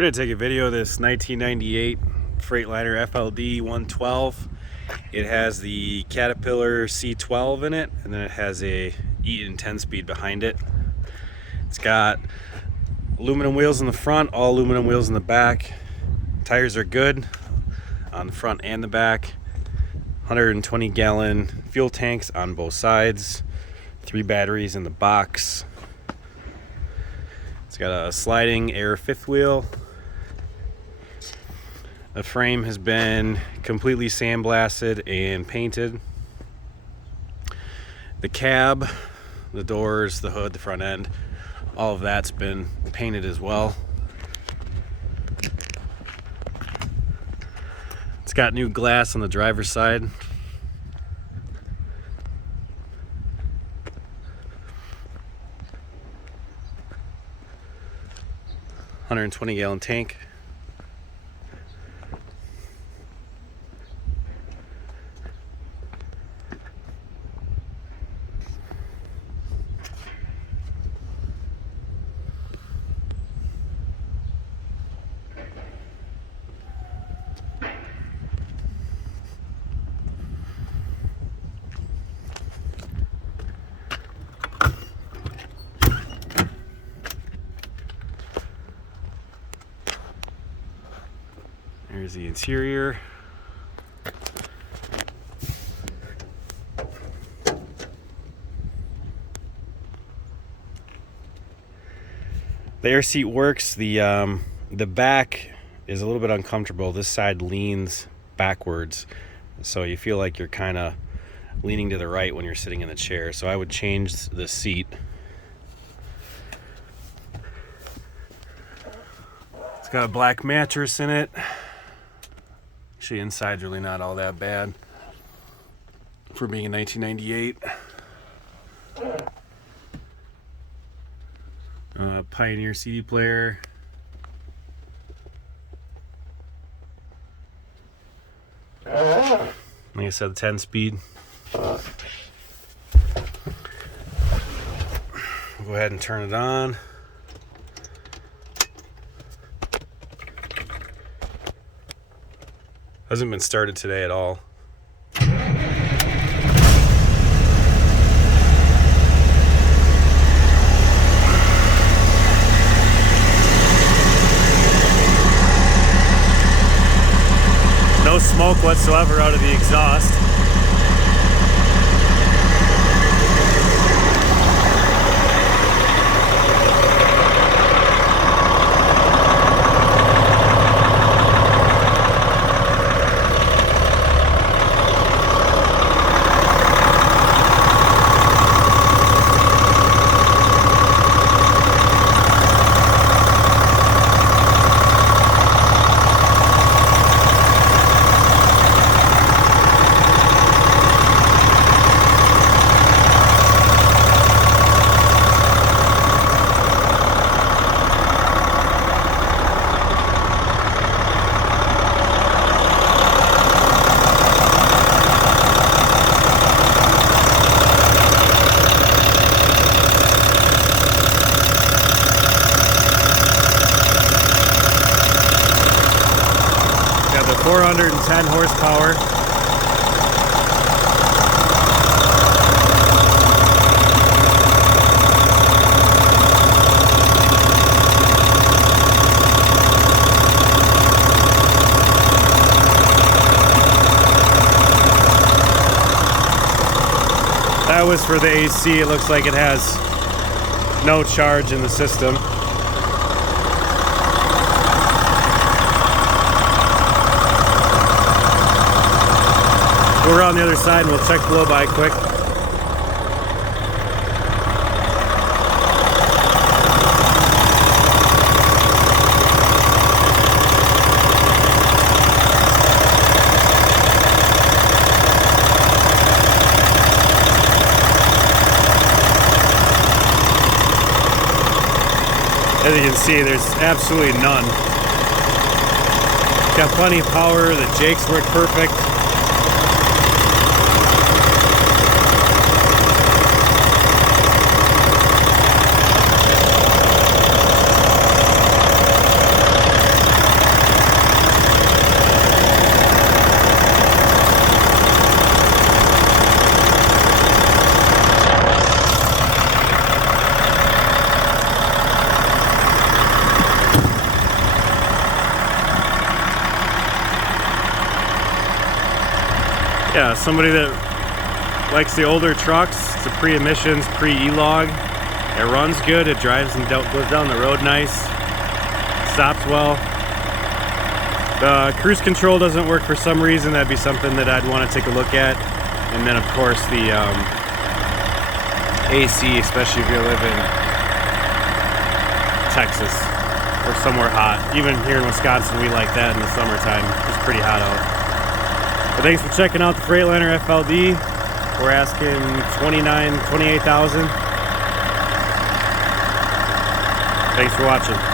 We're going to take a video of this 1998 Freightliner FLD112. It has the Caterpillar C12 in it, and then it has a Eaton 10-speed behind it. It's got aluminum wheels in the front, all aluminum wheels in the back. Tires are good on the front and the back. 120-gallon fuel tanks on both sides. 3 batteries in the box. It's got a sliding air fifth wheel. The frame has been completely sandblasted and painted. The cab, the doors, the hood, the front end, all of that's been painted as well. It's got new glass on the driver's side. $120-gallon tank. There's the interior. The air seat works. The back is a little bit uncomfortable. This side leans backwards, so you feel like you're kind of leaning to the right when you're sitting in the chair. So I would change the seat. It's got a black mattress in it. Actually, inside's really not all that bad for being in 1998. Pioneer CD player. Like I said, 10-speed. Go ahead and turn it on. Hasn't been started today at all. No smoke whatsoever out of the exhaust. Got the 410 horsepower. That was for the AC. It looks like it has no charge in the system. We're on the other side and we'll check blow-by quick. As you can see, there's absolutely none. Got plenty of power. The jakes work perfect. Yeah, somebody that likes the older trucks. It's a pre-emissions, pre-Elog. It runs good, it drives and goes down the road nice, stops well. The cruise control doesn't work for some reason. That'd be something that I'd want to take a look at. And then of course the AC, especially if you live in Texas or somewhere hot. Even here in Wisconsin, we like that in the summertime. It's pretty hot out. But thanks for checking out the Freightliner FLD. We're asking $28,000. Thanks for watching.